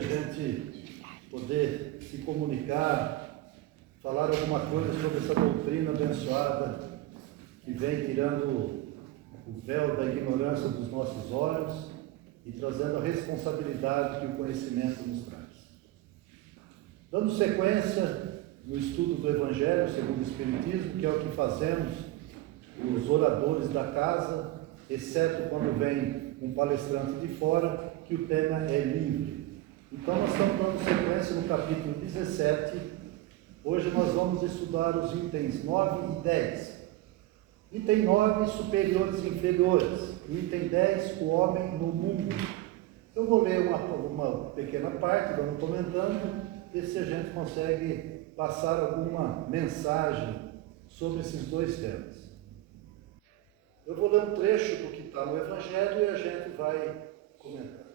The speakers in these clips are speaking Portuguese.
a gente poder se comunicar, falar alguma coisa sobre essa doutrina abençoada que vem tirando o véu da ignorância dos nossos olhos e trazendo a responsabilidade que o conhecimento nos traz. Dando sequência no estudo do Evangelho segundo o Espiritismo, que é o que fazemos os oradores da casa, exceto quando vem um palestrante de fora, que o tema é livre. Então nós estamos dando sequência no capítulo 17. Hoje nós vamos estudar os itens 9 e 10. Item 9, superiores e inferiores. Item 10, o homem no mundo. Eu vou ler uma pequena parte, vamos comentando, ver se a gente consegue passar alguma mensagem sobre esses dois temas. Eu vou ler um trecho do que está no Evangelho e a gente vai comentar.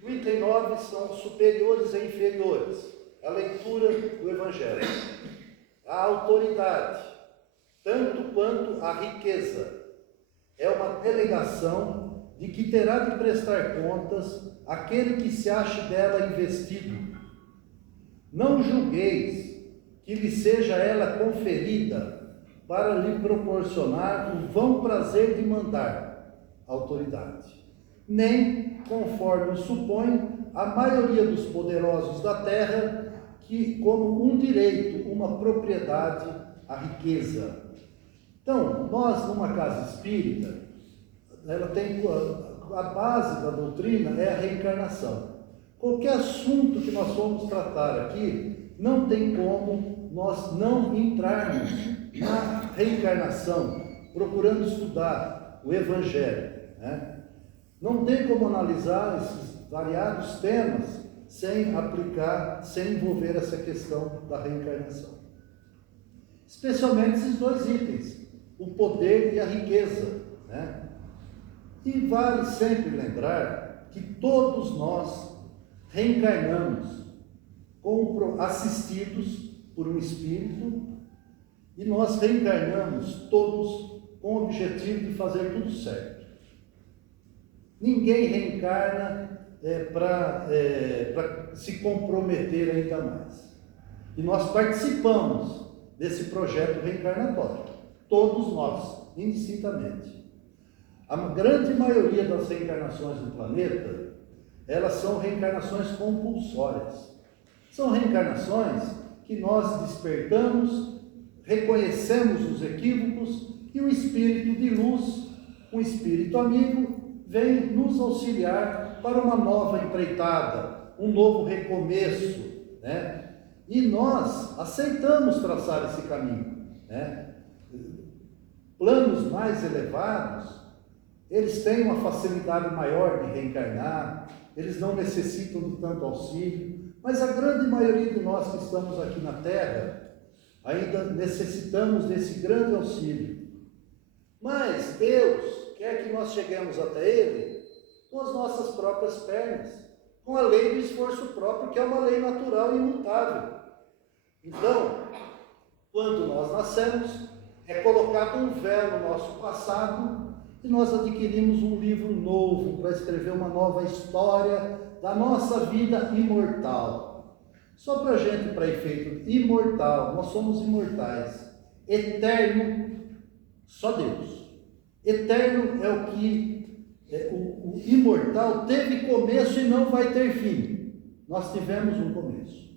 O item 9 são superiores e inferiores. A leitura do Evangelho. A autoridade, tanto quanto a riqueza, é uma delegação de que terá de prestar contas aquele que se ache dela investido. Não julgueis que lhe seja ela conferida para lhe proporcionar o vão prazer de mandar, autoridade. Nem, conforme supõe a maioria dos poderosos da terra, que como um direito, uma propriedade, a riqueza. Então, nós numa casa espírita, ela tem a base da doutrina é a reencarnação. Qualquer assunto que nós formos tratar aqui, não tem como nós não entrarmos na reencarnação, procurando estudar o Evangelho, né? Não tem como analisar esses variados temas sem aplicar, sem envolver essa questão da reencarnação. Especialmente esses dois itens, o poder e a riqueza, né? E vale sempre lembrar que todos nós reencarnamos assistidos por um espírito, e nós reencarnamos todos com o objetivo de fazer tudo certo. Ninguém reencarna para se comprometer ainda mais. E nós participamos desse projeto reencarnatório. Todos nós, indistintamente. A grande maioria das reencarnações no planeta, elas são reencarnações compulsórias. São reencarnações que nós despertamos, reconhecemos os equívocos e o espírito de luz, um espírito amigo, vem nos auxiliar para uma nova empreitada, um novo recomeço, né? E nós aceitamos traçar esse caminho, né? Planos mais elevados, eles têm uma facilidade maior de reencarnar, eles não necessitam de tanto auxílio, mas a grande maioria de nós que estamos aqui na Terra ainda necessitamos desse grande auxílio. Mas Deus quer que nós cheguemos até Ele com as nossas próprias pernas, com a lei do esforço próprio, que é uma lei natural e imutável. Então, quando nós nascemos, é colocado um véu no nosso passado e nós adquirimos um livro novo para escrever uma nova história da nossa vida imortal. Só para a gente, para efeito imortal, nós somos imortais. Eterno, só Deus. Eterno é o que o imortal teve começo e não vai ter fim. Nós tivemos um começo.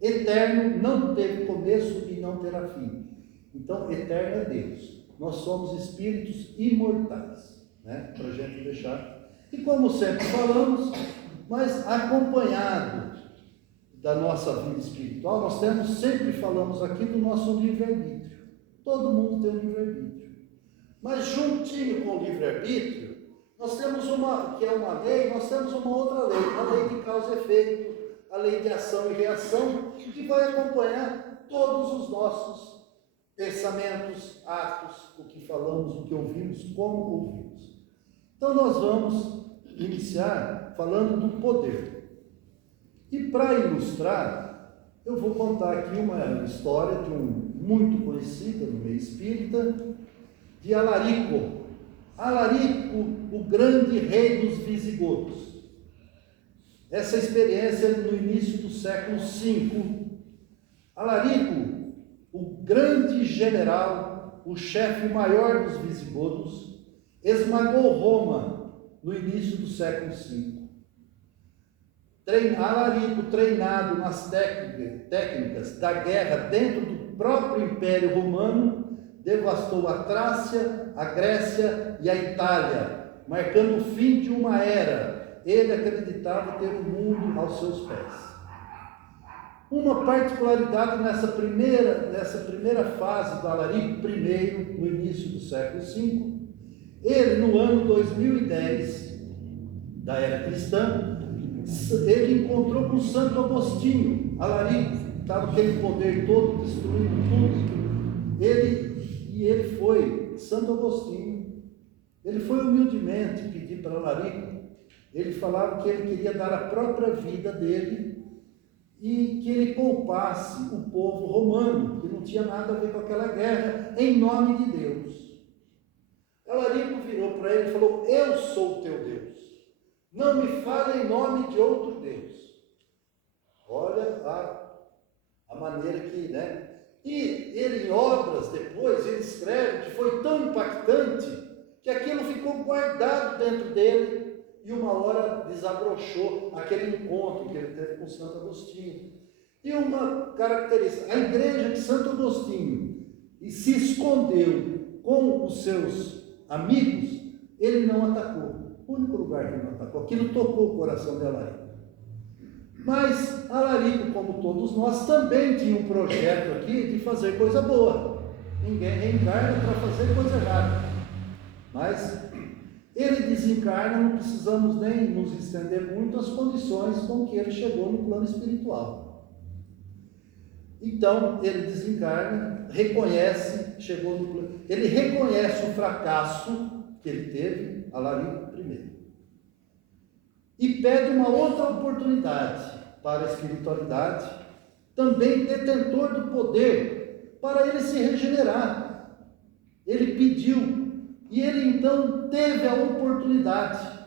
Eterno não teve começo e não terá fim. Então, eterno é Deus. Nós somos espíritos imortais, né? Para a gente deixar. E como sempre falamos, mas acompanhado da nossa vida espiritual, nós sempre falamos aqui do nosso livre-arbítrio. Todo mundo tem um livre-arbítrio. Mas juntinho com o livre-arbítrio, nós temos que é uma lei, nós temos uma outra lei, a lei de causa e efeito, a lei de ação e reação, que vai acompanhar todos os nossos pensamentos, atos, o que falamos, o que ouvimos, como ouvimos. Então nós vamos iniciar falando do poder. E para ilustrar, eu vou contar aqui uma história de um muito conhecida no meio espírita, de Alarico. Alarico, o grande rei dos visigodos. essa experiência no início do século V. Alarico, o grande general, o chefe maior dos visigodos, esmagou Roma no início do século V. Alarico, treinado nas técnicas da guerra dentro do próprio Império Romano, devastou a Trácia, a Grécia e a Itália, marcando o fim de uma era. Ele acreditava ter o mundo aos seus pés. Uma particularidade nessa primeira fase do Alarico I, no início do século V, ele, no ano 2010 da era cristã, ele encontrou com Santo Agostinho. Alarico estava aquele poder todo, destruindo tudo. Ele foi, Santo Agostinho, ele foi humildemente pedir para Alarico. Ele falava que ele queria dar a própria vida dele e que ele poupasse o povo romano, que não tinha nada a ver com aquela guerra, em nome de Deus. Alarico virou para ele e falou: eu sou o teu Deus. Não me fale em nome de outro Deus. Olha a maneira que, né? E ele, em obras, depois, ele escreve que foi tão impactante que aquilo ficou guardado dentro dele e uma hora desabrochou aquele encontro que ele teve com Santo Agostinho. E uma característica, a igreja de Santo Agostinho se escondeu com os seus amigos, ele não atacou. O único lugar que ele não atacou, aquilo tocou o coração de Alarico. Mas Alarico, como todos nós, também tinha um projeto aqui de fazer coisa boa. Ninguém reencarna para fazer coisa errada. Mas ele desencarna, não precisamos nem nos estender muito as condições com que ele chegou no plano espiritual. Então, ele desencarna, ele reconhece o fracasso que ele teve, Alarico I, e pede uma outra oportunidade para a espiritualidade, também detentor do poder, para ele se regenerar. Ele pediu, e ele então teve a oportunidade.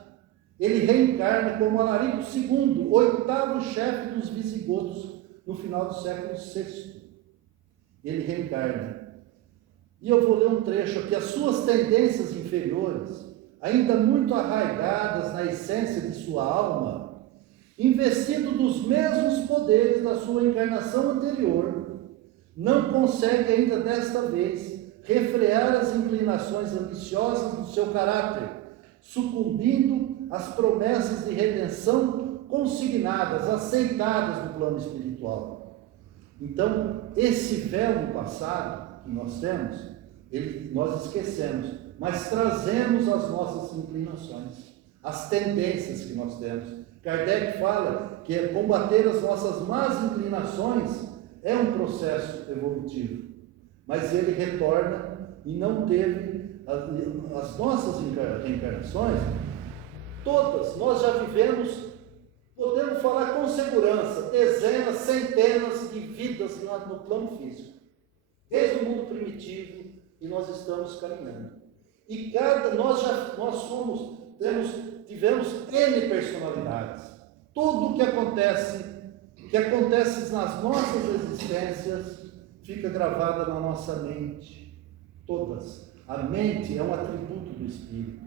Ele reencarna como Alarico II, oitavo chefe dos visigodos, no final do século VI. Ele reencarna. E eu vou ler um trecho aqui. As suas tendências inferiores, ainda muito arraigadas na essência de sua alma, investido dos mesmos poderes da sua encarnação anterior, não consegue ainda desta vez refrear as inclinações ambiciosas do seu caráter, sucumbindo às promessas de redenção consignadas, aceitadas no plano espiritual. Então, esse véu no passado que nós temos, nós esquecemos, mas trazemos as nossas inclinações, as tendências que nós temos. Kardec fala que combater as nossas más inclinações é um processo evolutivo, mas ele retorna e não teve as nossas reencarnações, todas nós já vivemos, podemos falar com segurança, dezenas, centenas de vidas no plano físico, desde o mundo primitivo, e nós estamos caminhando. E tivemos N personalidades. Tudo que acontece nas nossas existências, fica gravada na nossa mente. Todas. A mente é um atributo do Espírito.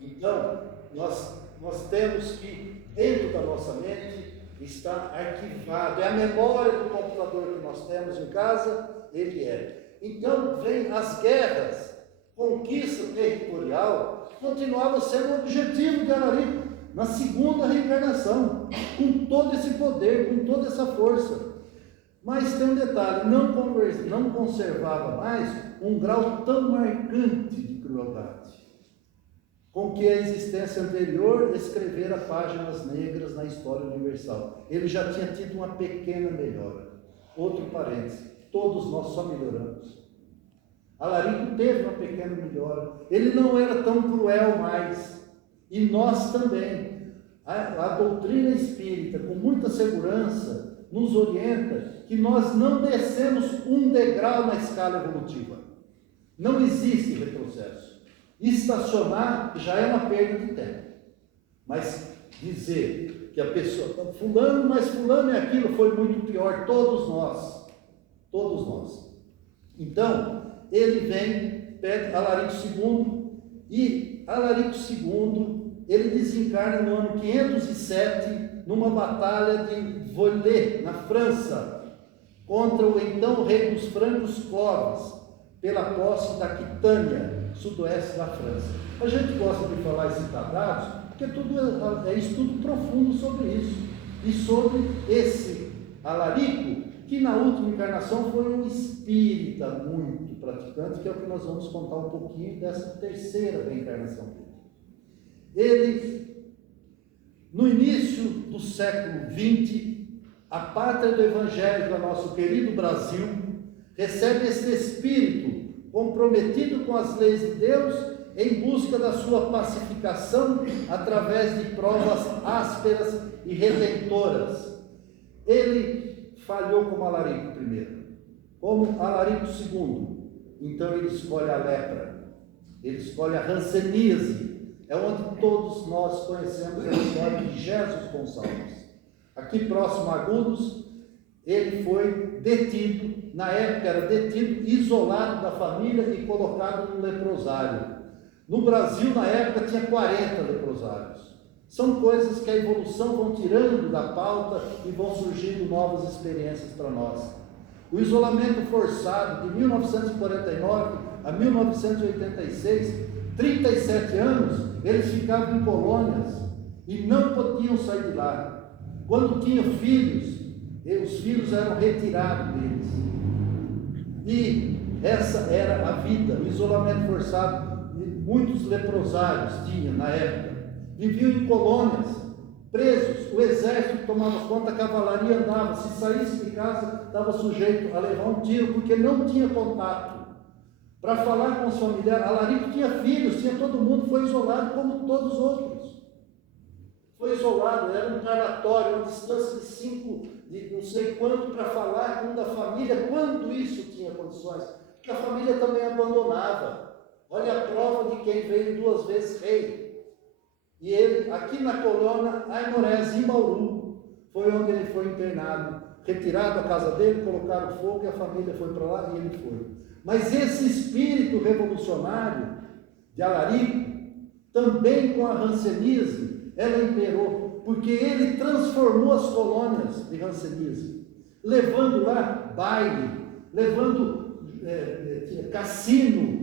Então, nós temos que, dentro da nossa mente, está arquivado. É a memória do computador que nós temos em casa, ele é. Então, vem as guerras, conquista territorial, continuava sendo o objetivo de Alarico, na segunda reencarnação, com todo esse poder, com toda essa força. Mas tem um detalhe, não conservava mais um grau tão marcante de crueldade, com que a existência anterior escrevera páginas negras na história universal. Ele já tinha tido uma pequena melhora. Outro parênteses, todos nós só melhoramos. Alarico teve uma pequena melhora, ele não era tão cruel mais, e nós também. A doutrina espírita, com muita segurança, nos orienta que nós não descemos um degrau na escala evolutiva. Não existe retrocesso. Estacionar já é uma perda de tempo. Mas dizer que a pessoa, fulano, mas fulano é aquilo, foi muito pior, todos nós. Então, ele vem, pede Alarico II, e Alarico II, ele desencarna no ano 507, numa batalha de Vouillé, na França, contra o então rei dos francos Clovis, pela posse da Aquitânia, sudoeste da França. A gente gosta de falar esses dados, porque tudo é estudo profundo sobre isso, e sobre esse Alarico, que na última encarnação foi um espírita muito praticante, que é o que nós vamos contar um pouquinho dessa terceira reencarnação dele. Ele, no início do século XX, a pátria do Evangelho do nosso querido Brasil recebe esse espírito comprometido com as leis de Deus em busca da sua pacificação através de provas ásperas e redentoras. Ele falhou como Alarico primeiro, como Alarico II. Então ele escolhe a lepra, ele escolhe a hanseníase, é onde todos nós conhecemos a história de Jesus Gonçalves. Aqui próximo a Agudos, ele foi detido, na época era detido, isolado da família e colocado no leprosário. No Brasil, na época, tinha 40 leprosários. São coisas que a evolução vão tirando da pauta e vão surgindo novas experiências para nós. O isolamento forçado de 1949 a 1986, 37 anos, eles ficavam em colônias e não podiam sair de lá. Quando tinham filhos, os filhos eram retirados deles. E essa era a vida, o isolamento forçado. Muitos leprosários tinham na época. Viviam em colônias, presos. O exército tomava conta, a cavalaria andava. Se saísse de casa, estava sujeito a levar um tiro, porque não tinha contato. Para falar com os familiares, Alarico tinha filhos, tinha todo mundo, foi isolado como todos os outros. Foi isolado, era um calatório, uma distância de 5, de não sei quanto, para falar com um da família, quando isso tinha condições, porque a família também abandonava. Olha a prova de quem veio 2 vezes rei. E ele, aqui na colônia Aimorés, em Bauru, foi onde ele foi internado, retirado da casa dele, colocaram fogo e a família foi para lá e ele foi. Mas esse espírito revolucionário de Alarico, também com a hanseníase, ela imperou, porque ele transformou as colônias de hanseníase, levando lá baile, levando cassino.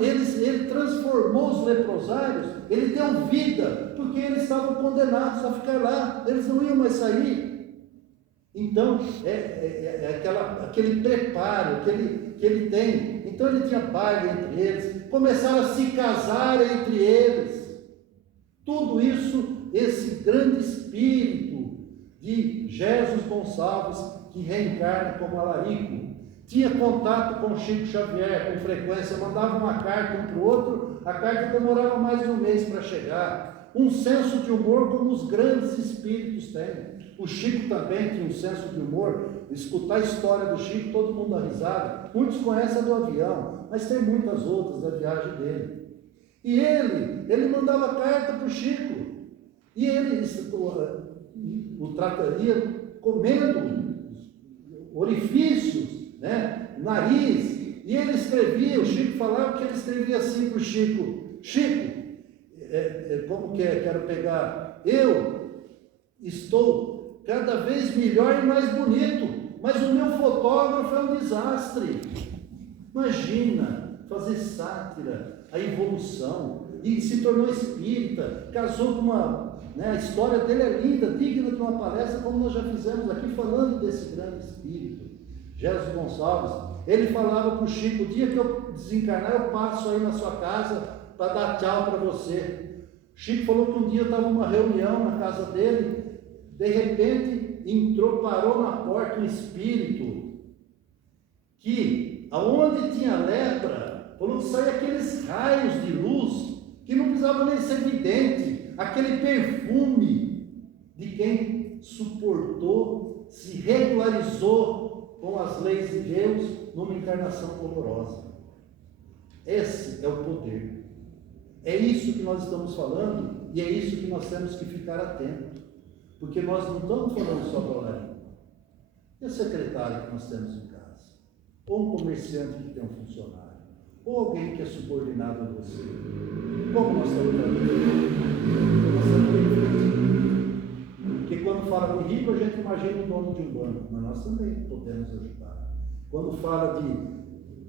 Ele transformou os leprosários, ele deu vida, porque eles estavam condenados a ficar lá, eles não iam mais sair. Então, aquele preparo que ele tem. Então, ele tinha baile entre eles, começaram a se casar entre eles. Tudo isso, esse grande espírito de Jesus Gonçalves, que reencarna como Alarico. Tinha contato com Chico Xavier com frequência, mandava uma carta um para o outro, a carta demorava mais de 1 mês para chegar. Um senso de humor como os grandes espíritos têm. O Chico também tinha um senso de humor. Escutar a história do Chico, todo mundo dá risada. Muitos conhecem a do avião, mas tem muitas outras da viagem dele. E ele mandava carta para o Chico. E ele o trataria comendo orifícios, nariz, e ele escrevia, o Chico falava que ele escrevia assim para o Chico: Chico, como que é? Quero pegar, eu estou cada vez melhor e mais bonito, mas o meu fotógrafo é um desastre. Imagina, fazer sátira, a evolução, e se tornou espírita, casou com uma, a história dele é linda, digna de uma palestra, como nós já fizemos aqui, falando desse grande espírito. Jesus Gonçalves, ele falava para o Chico: o dia que eu desencarnar, eu passo aí na sua casa para dar tchau para você. Chico falou que um dia estava numa reunião na casa dele, de repente parou na porta um espírito, que aonde tinha lepra, falou que saía aqueles raios de luz, que não precisava nem ser vidente, aquele perfume de quem suportou, se regularizou com as leis de Deus numa encarnação dolorosa. Esse é o poder. É isso que nós estamos falando e é isso que nós temos que ficar atentos. Porque nós não estamos falando só da olaria. E a secretária que nós temos em casa? Ou um comerciante que tem um funcionário? Ou alguém que é subordinado a você? Como nós estamos falando? Nós estamos. Porque quando fala de rico, a gente imagina o dono de um banco, mas nós também podemos ajudar. Quando fala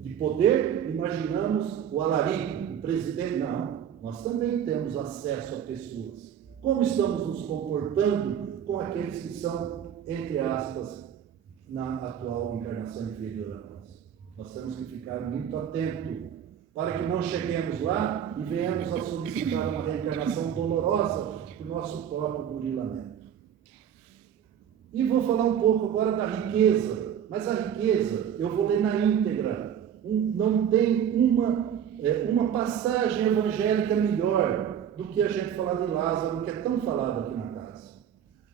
de poder, imaginamos o alarico, o presidente. Não, nós também temos acesso a pessoas. Como estamos nos comportando com aqueles que são, entre aspas, na atual encarnação inferior a nós? Nós temos que ficar muito atentos para que não cheguemos lá e venhamos a solicitar uma reencarnação dolorosa para o nosso próprio burilamento. E vou falar um pouco agora da riqueza, mas a riqueza eu vou ler na íntegra. Não tem uma passagem evangélica melhor do que a gente falar de Lázaro, que é tão falado aqui na casa.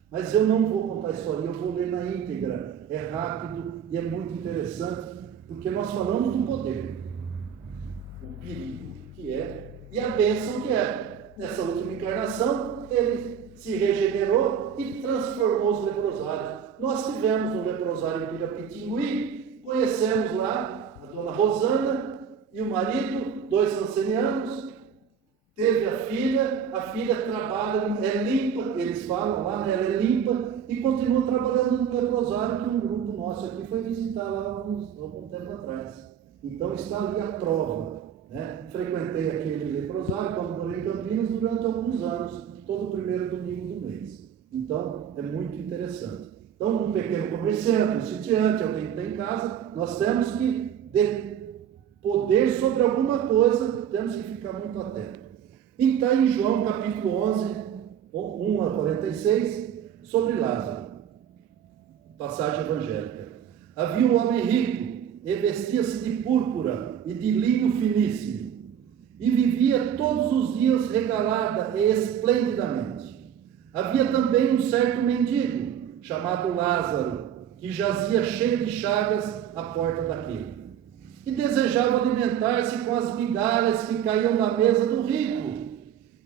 Mas eu não vou contar a história, eu vou ler na íntegra. É rápido e é muito interessante, porque nós falamos do poder, o perigo que é, e a bênção que é. Nessa última encarnação, ele se regenerou e transformou os leprosários. Nós tivemos no leprosário em Pirapitingui, conhecemos lá a dona Rosana e o marido, 2 ancenianos. Teve a filha trabalha, é limpa, eles falam lá, né, ela é limpa, e continua trabalhando no leprosário, que um grupo nosso aqui foi visitar lá algum tempo atrás. Então está ali a prova. Né? Frequentei aquele leprosário quando morei em Campinas durante alguns anos, todo primeiro domingo do mês. Então é muito interessante. Então, um pequeno comerciante, um sitiante, alguém que tem em casa, nós temos que poder sobre alguma coisa, temos que ficar muito atentos. Então, em João capítulo 11, 1 a 46, sobre Lázaro, passagem evangélica. Havia um homem rico, e vestia-se de púrpura e de linho finíssimo, e vivia todos os dias regalada e esplendidamente. Havia também um certo mendigo, chamado Lázaro, que jazia cheio de chagas à porta daquele, e desejava alimentar-se com as migalhas que caíam da mesa do rico,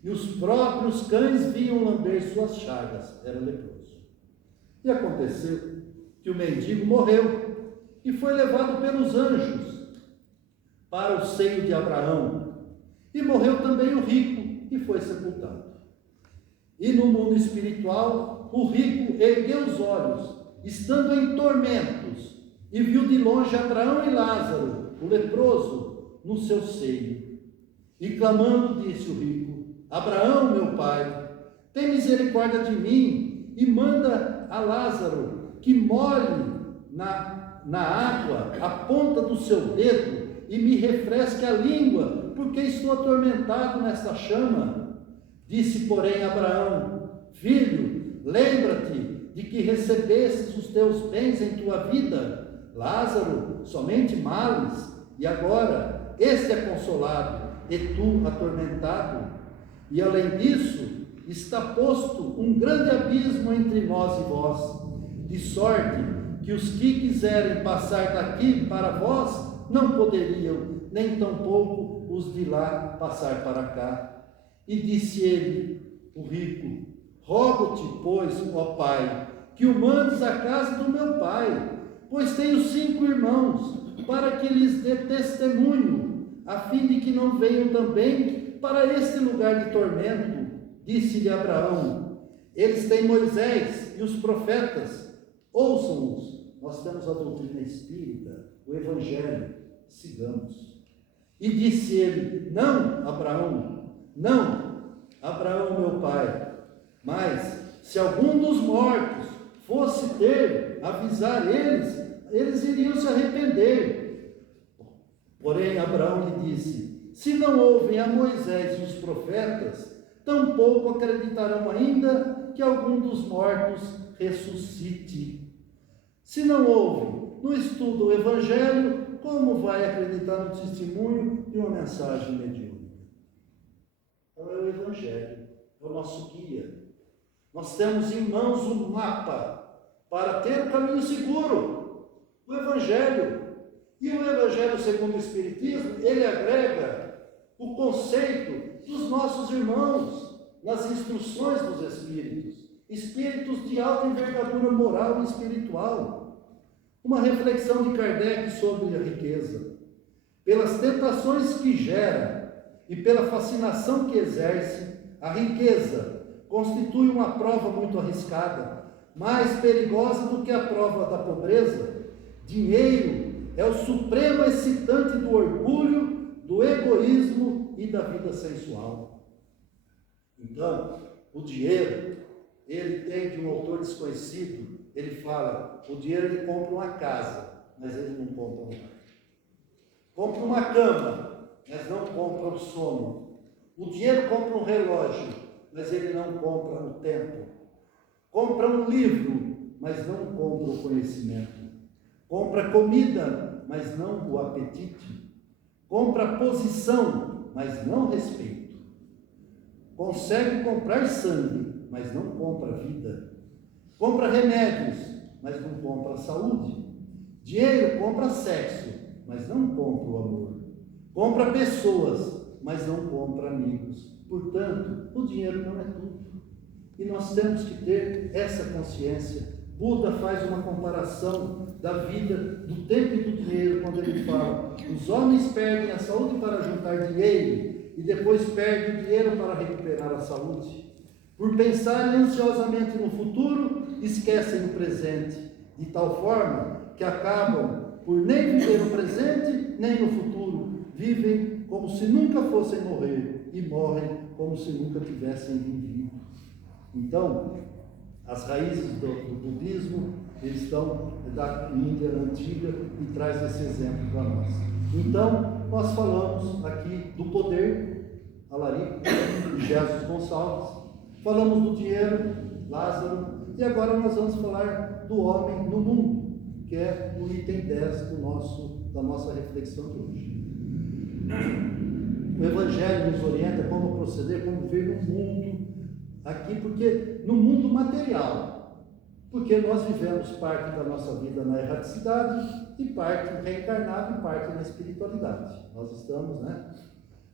e os próprios cães vinham lamber suas chagas. Era leproso. E aconteceu que o mendigo morreu e foi levado pelos anjos para o seio de Abraão. E morreu também o rico e foi sepultado. E no mundo espiritual, o rico ergueu os olhos, estando em tormentos, e viu de longe Abraão e Lázaro, o leproso, no seu seio. E clamando, disse o rico: Abraão, meu pai, tem misericórdia de mim e manda a Lázaro que molhe na água a ponta do seu dedo e me refresque a língua, porque estou atormentado nesta chama. Disse, porém, Abraão: Filho, lembra-te de que recebestes os teus bens em tua vida, Lázaro somente males, e agora este é consolado e tu atormentado. E além disso, está posto um grande abismo entre nós e vós, de sorte que os que quiserem passar daqui para vós não poderiam, nem tampouco os de lá passar para cá. E disse ele, o rico: Rogo-te, pois, ó pai, que o mandes à casa do meu pai, pois tenho 5 irmãos, para que lhes dê testemunho, a fim de que não venham também para este lugar de tormento. Disse-lhe Abraão: Eles têm Moisés e os profetas, ouçam-os. Nós temos a doutrina espírita, o evangelho, sigamos. E disse ele: Não, Abraão, meu pai, mas se algum dos mortos fosse ter, avisar eles iriam se arrepender. Porém Abraão lhe disse: Se não ouvem a Moisés e os profetas, tampouco acreditarão ainda que algum dos mortos ressuscite. Se não ouve, não estuda o Evangelho, como vai acreditar no testemunho de uma mensagem mediúnica? Então é o Evangelho, é o nosso guia. Nós temos em mãos um mapa para ter o caminho seguro, o Evangelho. E o Evangelho segundo o Espiritismo, ele agrega o conceito dos nossos irmãos nas instruções dos Espíritos. espíritos de alta envergadura moral e espiritual. Uma reflexão de Kardec sobre a riqueza. Pelas tentações que gera e pela fascinação que exerce, a riqueza constitui uma prova muito arriscada, mais perigosa do que a prova da pobreza. Dinheiro é o supremo excitante do orgulho, do egoísmo e da vida sensual. Então, o dinheiro, ele tem, de um autor desconhecido, ele fala, o dinheiro ele compra uma casa, mas ele não compra um lar. Compra uma cama, mas não compra o sono. O dinheiro compra um relógio, mas ele não compra o tempo. Compra um livro, mas não compra o conhecimento. Compra comida, mas não o apetite. Compra posição, mas não respeito. Consegue comprar sangue, mas não compra vida. Compra remédios, mas não compra saúde. Dinheiro compra sexo, mas não compra o amor. Compra pessoas, mas não compra amigos. Portanto, o dinheiro não é tudo. E nós temos que ter essa consciência. Buda faz uma comparação da vida, do tempo e do dinheiro, quando ele fala: os homens perdem a saúde para juntar dinheiro e depois perdem o dinheiro para recuperar a saúde. Por pensarem ansiosamente no futuro, esquecem o presente, de tal forma que acabam por nem viver o presente, nem no futuro. Vivem como se nunca fossem morrer e morrem como se nunca tivessem vivido. Então, as raízes do budismo, eles estão da Índia antiga e traz esse exemplo para nós. Então, nós falamos aqui do poder, Alarico, de Jesus Gonçalves, falamos do dinheiro, Lázaro, e agora nós vamos falar do homem no mundo, que é o item 10 da nossa reflexão de hoje. O Evangelho nos orienta como proceder, como viver no mundo, aqui, porque no mundo material, porque nós vivemos parte da nossa vida na erraticidade, e parte reencarnada, e parte na espiritualidade. Nós estamos, né?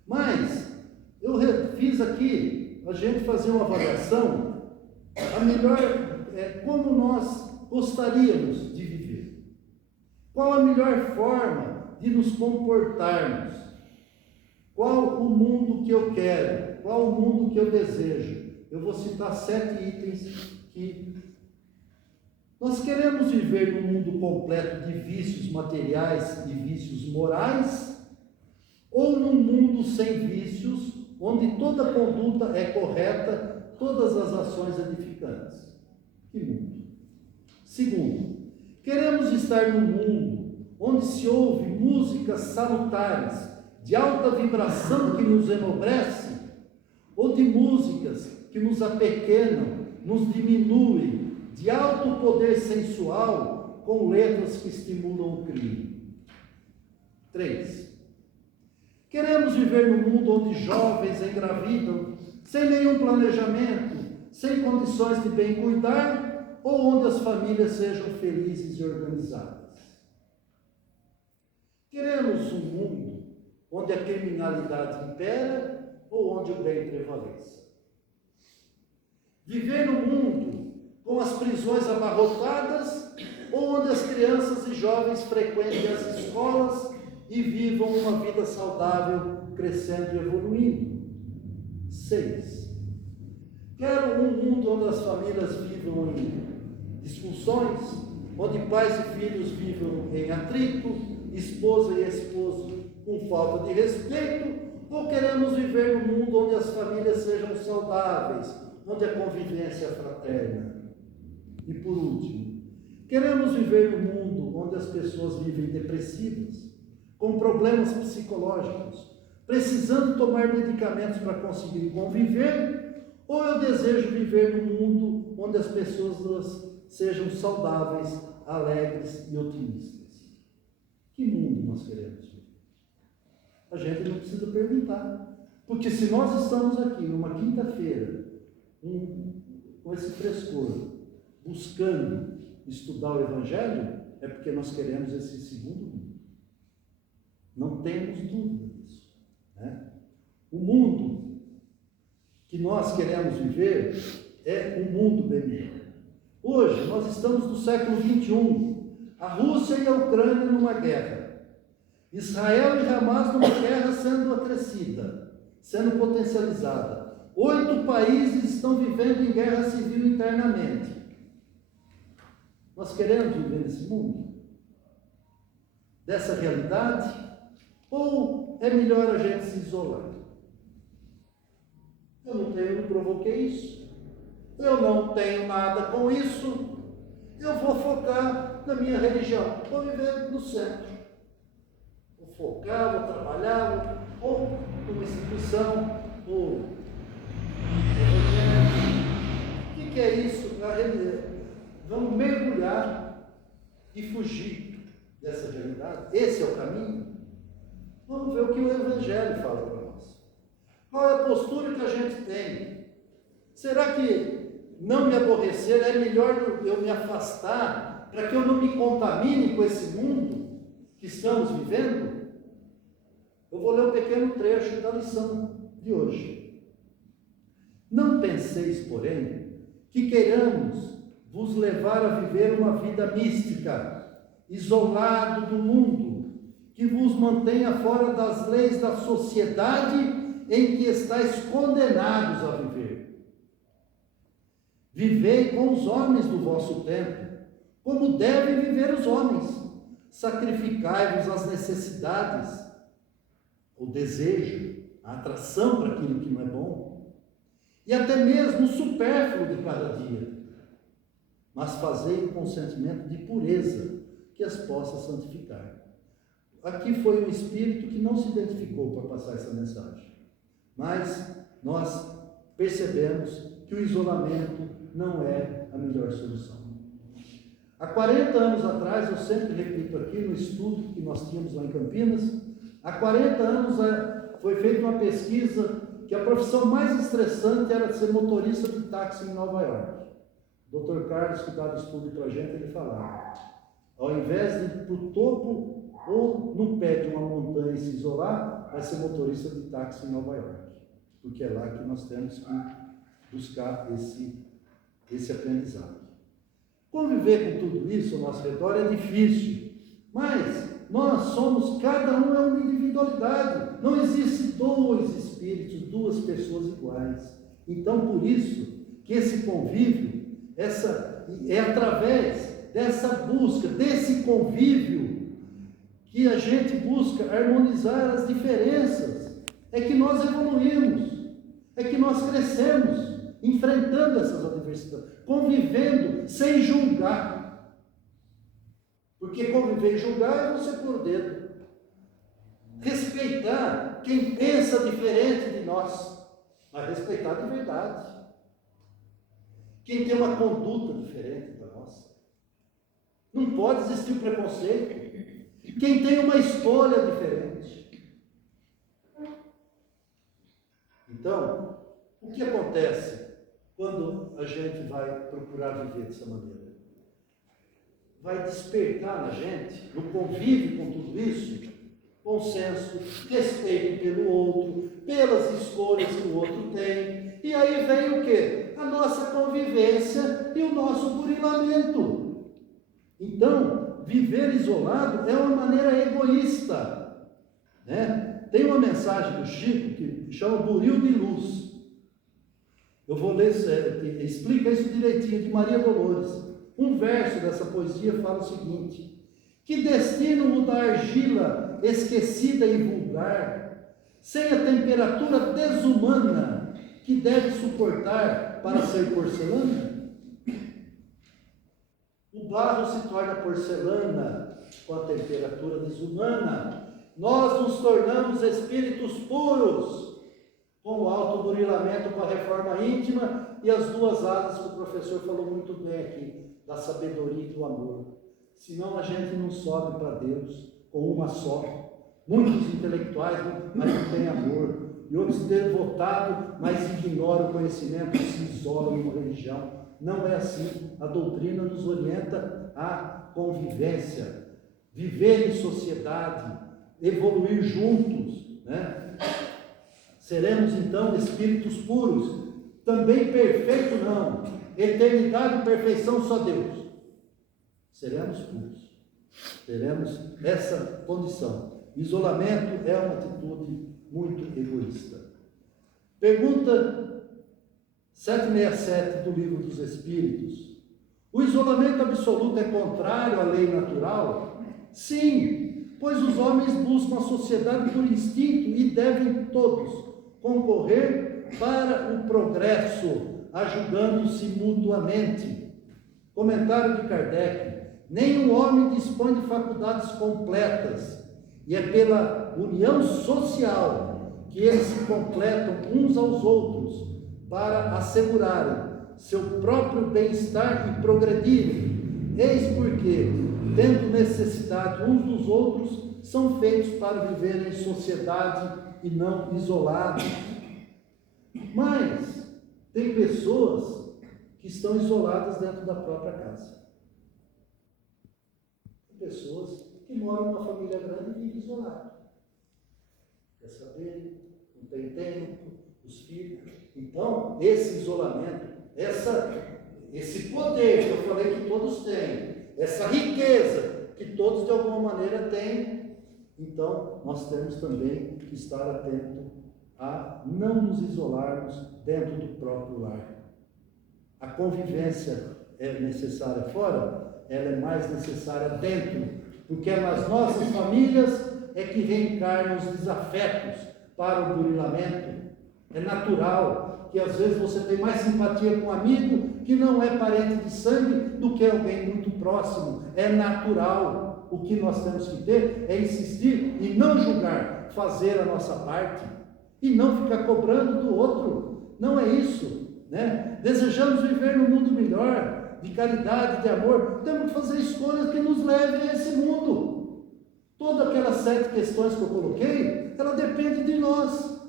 Mas, eu fiz aqui, a gente fazer uma avaliação, a melhor, como nós gostaríamos de viver. Qual a melhor forma de nos comportarmos? Qual o mundo que eu quero? Qual o mundo que eu desejo? Eu vou citar 7 itens que nós queremos viver num mundo completo de vícios materiais e vícios morais, ou num mundo sem vícios, onde toda conduta é correta, todas as ações edificantes. Que mundo? Segundo, queremos estar num mundo onde se ouve músicas salutares, de alta vibração que nos enobrece, ou de músicas que nos apequenam, nos diminuem, de alto poder sensual, com letras que estimulam o crime. 3. Queremos viver num mundo onde jovens engravidam, sem nenhum planejamento, sem condições de bem cuidar, ou onde as famílias sejam felizes e organizadas. Queremos um mundo onde a criminalidade impera, ou onde o bem prevaleça. Viver num mundo com as prisões abarrotadas, ou onde as crianças e jovens frequentem as escolas e vivam uma vida saudável, crescendo e evoluindo. 6. Quero um mundo onde as famílias vivam em discussões, onde pais e filhos vivam em atrito, esposa e esposo com falta de respeito, ou queremos viver num mundo onde as famílias sejam saudáveis, onde a convivência é fraterna? E por último, queremos viver num mundo onde as pessoas vivem depressivas, com problemas psicológicos, precisando tomar medicamentos para conseguir conviver, ou eu desejo viver num mundo onde as pessoas sejam saudáveis, alegres e otimistas? Que mundo nós queremos ver? A gente não precisa perguntar, porque se nós estamos aqui numa quinta-feira, com esse frescor, buscando estudar o Evangelho, é porque nós queremos esse segundo mundo. Não temos dúvida disso, né? O mundo que nós queremos viver é um mundo bem melhor. Hoje, nós estamos no século XXI. A Rússia e a Ucrânia numa guerra. Israel e Hamas numa guerra sendo acrescida, sendo potencializada. 8 países estão vivendo em guerra civil internamente. Nós queremos viver nesse mundo? Dessa realidade? Ou é melhor a gente se isolar? Eu não provoquei isso. Eu não tenho nada com isso. Eu vou focar na minha religião. Vou viver no centro. Vou focar, vou trabalhar, ou numa instituição, ou o que é isso? Vamos mergulhar e fugir dessa realidade. Esse é o caminho? Vamos ver o que o Evangelho fala para nós. Qual é a postura que a gente tem? Será que não me aborrecer é melhor eu me afastar para que eu não me contamine com esse mundo que estamos vivendo? Eu vou ler um pequeno trecho da lição de hoje. Não penseis, porém, que queiramos vos levar a viver uma vida mística, isolado do mundo, que vos mantenha fora das leis da sociedade em que estáis condenados a viver. Vivei com os homens do vosso tempo, como devem viver os homens. Sacrificai-vos às necessidades, o desejo, a atração para aquilo que não é bom, e até mesmo o supérfluo de cada dia. Mas fazei um consentimento de pureza, que as possa santificar. Aqui foi um espírito que não se identificou para passar essa mensagem. Mas nós percebemos que o isolamento não é a melhor solução. Há 40 anos atrás, eu sempre repito aqui no estudo que nós tínhamos lá em Campinas, há 40 anos foi feita uma pesquisa que a profissão mais estressante era ser motorista de táxi em Nova York. O Dr. Carlos, que dava estudo para a gente, ele falava, ao invés de ir para o topo ou no pé de uma montanha e se isolar, vai ser motorista de táxi em Nova York, porque é lá que nós temos que buscar esse aprendizado. Conviver com tudo isso ao nosso redor é difícil, mas nós somos, cada um é uma individualidade, não existe 2 espíritos, 2 pessoas iguais. Então, por isso que esse convívio, é através dessa busca, desse convívio, que a gente busca harmonizar as diferenças, é que nós evoluímos, é que nós crescemos, enfrentando essas adversidades, convivendo sem julgar. Porque conviver e julgar é você pôr o dedo. Respeitar quem pensa diferente de nós, mas respeitar de verdade. Quem tem uma conduta diferente da nossa. Não pode existir o preconceito. Quem tem uma escolha diferente. Então, o que acontece quando a gente vai procurar viver dessa maneira? Vai despertar na gente, no convívio com tudo isso, bom senso, respeito pelo outro, pelas escolhas que o outro tem. E aí vem o quê? A nossa convivência e o nosso burilamento. Então, viver isolado é uma maneira egoísta, né? Tem uma mensagem do Chico que chama Buril de Luz. Eu vou ler, explica isso direitinho, de Maria Dolores. Um verso dessa poesia fala o seguinte: que destino muda a argila esquecida e vulgar, sem a temperatura desumana que deve suportar para ser porcelana? O barro se torna porcelana com a temperatura desumana. Nós nos tornamos espíritos puros, com o autoburilamento, com a reforma íntima e as 2 asas que o professor falou muito bem aqui, da sabedoria e do amor. Senão a gente não sobe para Deus com uma só. Muitos intelectuais, mas não têm amor. E outros devotados, mas ignoram o conhecimento e se isolam em uma religião. Não é assim. A doutrina nos orienta à convivência, viver em sociedade, evoluir juntos, né? Seremos então espíritos puros. também perfeito não. Eternidade e perfeição só Deus. Seremos puros. Teremos essa condição. Isolamento é uma atitude muito egoísta. Pergunta 767 do Livro dos Espíritos. O isolamento absoluto é contrário à lei natural? Sim, pois os homens buscam a sociedade por instinto e devem todos concorrer para o progresso, ajudando-se mutuamente. Comentário de Kardec. Nenhum homem dispõe de faculdades completas, e é pela união social que eles se completam uns aos outros para assegurarem seu próprio bem-estar e progredirem. Eis porque, tendo necessidade uns dos outros, são feitos para viver em sociedade e não isolados. Mas tem pessoas que estão isoladas dentro da própria casa. Tem pessoas que moram numa família grande e vivem isoladas. Quer saber? Não tem tempo, os filhos. Então, esse isolamento, esse poder que eu falei que todos têm, essa riqueza que todos de alguma maneira têm, então nós temos também que estar atento a não nos isolarmos dentro do próprio lar. A convivência é necessária fora, ela é mais necessária dentro, porque é nas nossas famílias é que reencarnam os desafetos para o burilamento. É natural que às vezes você tem mais simpatia com um amigo que não é parente de sangue do que alguém muito próximo. É natural. O que nós temos que ter é insistir e não julgar, fazer a nossa parte e não ficar cobrando do outro. Não é isso, né? Desejamos viver num mundo melhor, de caridade, de amor. Temos que fazer escolhas que nos levem a esse mundo. Todas aquelas 7 questões que eu coloquei, ela depende de nós.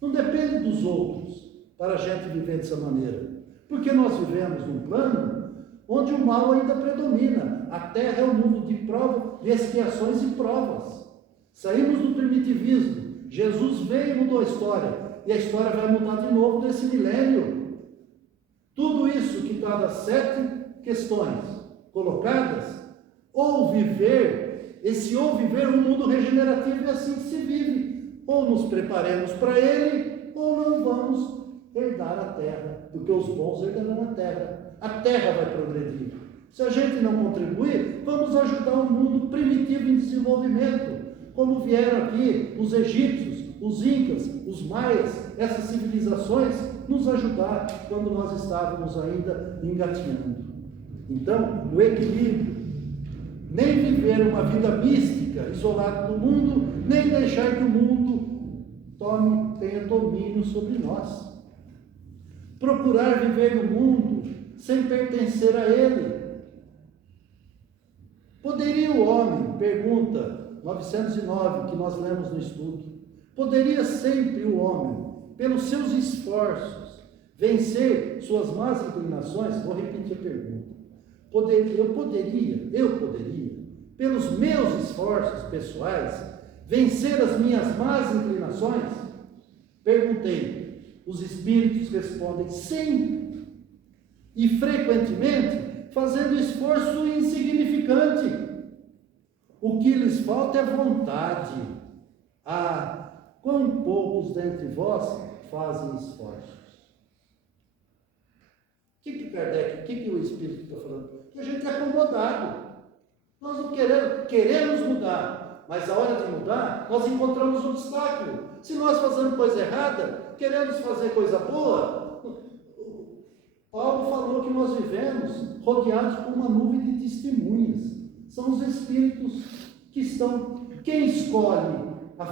Não depende dos outros para a gente viver dessa maneira. Porque nós vivemos num plano onde o mal ainda predomina. A Terra é um mundo de provas, de expiações e provas. Saímos do primitivismo. Jesus veio e mudou a história. E a história vai mudar de novo nesse milênio. Tudo isso que está das 7 questões colocadas, ou viver, um mundo regenerativo é assim que se vive. Ou nos preparemos para ele, ou não vamos herdar a terra, porque os bons herdarão a terra. A terra vai progredir. Se a gente não contribuir, vamos ajudar um mundo primitivo em desenvolvimento, como vieram aqui os egípcios, os incas, os maias, essas civilizações, nos ajudar quando nós estávamos ainda engatinhando. Então, o equilíbrio, nem viver uma vida mística, isolado do mundo, nem deixar que o mundo tenha domínio sobre nós. Procurar viver no mundo sem pertencer a ele. Poderia o homem, pergunta 909, que nós lemos no estudo, poderia sempre o homem, pelos seus esforços, vencer suas más inclinações? Vou repetir a pergunta. Eu poderia, pelos meus esforços pessoais, vencer as minhas más inclinações? Perguntei. Os espíritos respondem sim. E frequentemente fazendo esforço insignificante. O que lhes falta é vontade. Ah, quão poucos dentre vós fazem esforços. O que o Espírito está falando? Que a gente é acomodado. Nós não queremos mudar, mas a hora de mudar, nós encontramos um obstáculo. Se nós fazemos coisa errada, queremos fazer coisa boa. Paulo falou que nós vivemos rodeados por uma nuvem de testemunhas. São os espíritos que estão. Quem escolhe a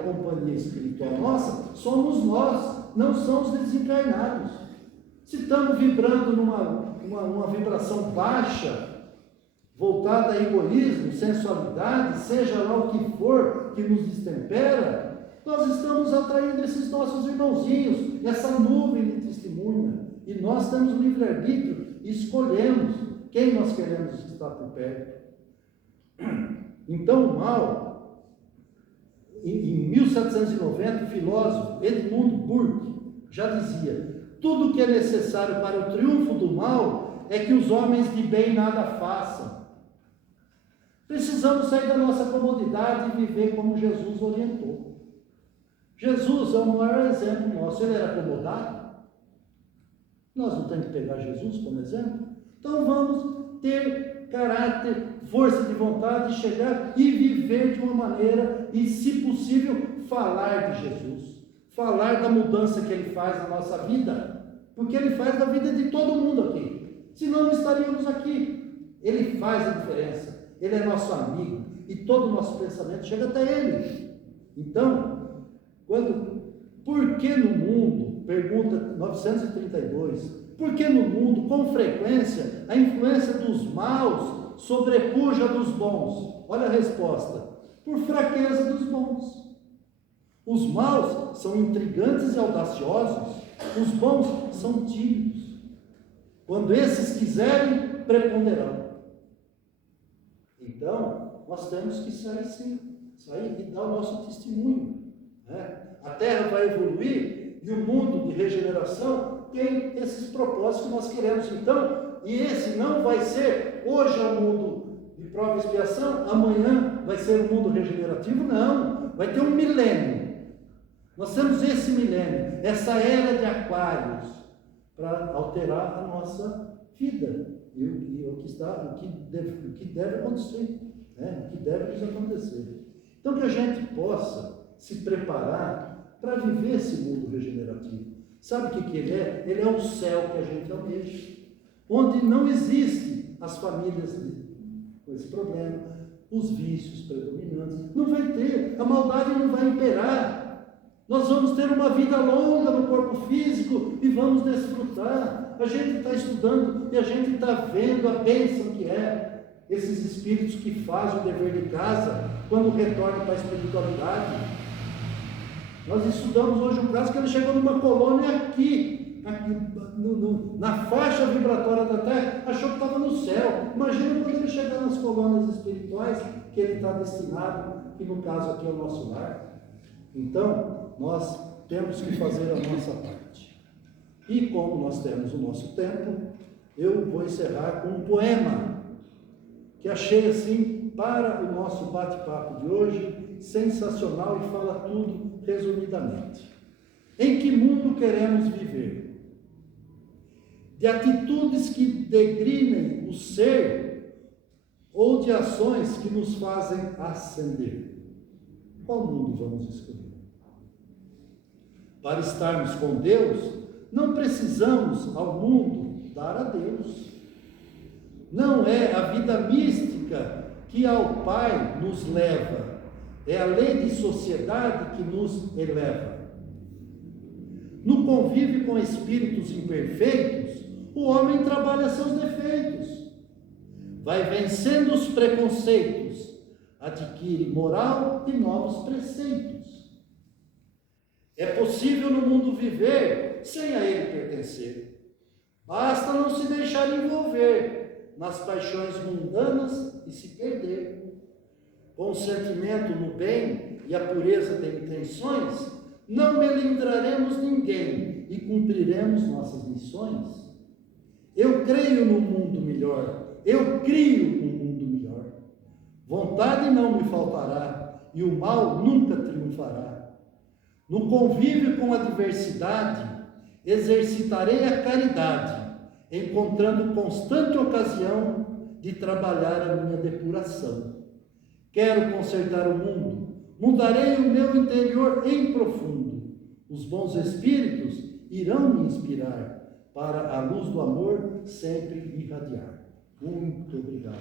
companhia espiritual nossa, somos nós, não são os desencarnados. Se estamos vibrando numa vibração baixa, voltada a egoísmo, sensualidade, seja lá o que for que nos destempera, nós estamos atraindo esses nossos irmãozinhos, essa nuvem de testemunha. E nós temos o livre-arbítrio e escolhemos quem nós queremos estar por perto. Então o mal, em 1790, o filósofo Edmund Burke já dizia: tudo que é necessário para o triunfo do mal é que os homens de bem nada façam. Precisamos sair da nossa comodidade e viver como Jesus orientou. Jesus é o maior exemplo nosso. Ele era acomodado. Nós não temos que pegar Jesus como exemplo. Então vamos ter caráter, força de vontade de chegar e viver de uma maneira e, se possível, falar de Jesus. Falar da mudança que Ele faz na nossa vida. Porque Ele faz na vida de todo mundo aqui. Senão não estaríamos aqui. Ele faz a diferença. Ele é nosso amigo. E todo o nosso pensamento chega até Ele. Então, por que no mundo, pergunta 932, por que no mundo, com frequência, a influência dos maus sobrepuja a dos bons? Olha a resposta: por fraqueza dos bons. Os maus são intrigantes e audaciosos, os bons são tímidos. Quando esses quiserem, preponderarão. Então, nós temos que sair sim, sair e dar o nosso testemunho. A Terra vai evoluir e o mundo de regeneração tem esses propósitos que nós queremos. Então, e esse não vai ser, hoje é o mundo de prova e expiação, amanhã vai ser o mundo regenerativo, não. Vai ter um milênio. Nós temos esse milênio, essa era de Aquários, para alterar a nossa vida e o que deve acontecer, o que deve nos acontecer. Então, que a gente possa se preparar para viver esse mundo regenerativo. Sabe o que ele é? Ele é o céu que a gente almeja, onde não existe as famílias com esse problema, os vícios predominantes, não vai ter, a maldade não vai imperar. Nós vamos ter uma vida longa no corpo físico e vamos desfrutar. A gente está estudando e a gente está vendo a bênção que é esses espíritos que fazem o dever de casa quando retornam para a espiritualidade. Nós estudamos hoje um caso que ele chegou numa colônia aqui na faixa vibratória da Terra, achou que estava no céu. Imagina quando ele chegar nas colônias espirituais que ele está destinado, que no caso aqui é o nosso lar. Então, nós temos que fazer a nossa parte. E como nós temos o nosso tempo, eu vou encerrar com um poema que achei assim para o nosso bate-papo de hoje, sensacional e fala tudo resumidamente. Em que mundo queremos viver? De atitudes que degrinem o ser ou de ações que nos fazem ascender? Qual mundo vamos escolher? Para estarmos com Deus, não precisamos ao mundo dar a Deus. Não é a vida mística que ao Pai nos leva, é a lei de sociedade que nos eleva. No convívio com espíritos imperfeitos, o homem trabalha seus defeitos, vai vencendo os preconceitos, adquire moral e novos preceitos. É possível no mundo viver sem a ele pertencer. Basta não se deixar envolver nas paixões mundanas e se perder. Com o sentimento no bem e a pureza de intenções, não melindraremos ninguém e cumpriremos nossas missões. Eu creio no mundo melhor, eu crio um mundo melhor. Vontade não me faltará e o mal nunca triunfará. No convívio com a diversidade, exercitarei a caridade, encontrando constante ocasião de trabalhar a minha depuração. Quero consertar o mundo, mudarei o meu interior em profundo. Os bons espíritos irão me inspirar para a luz do amor sempre irradiar. Muito obrigado.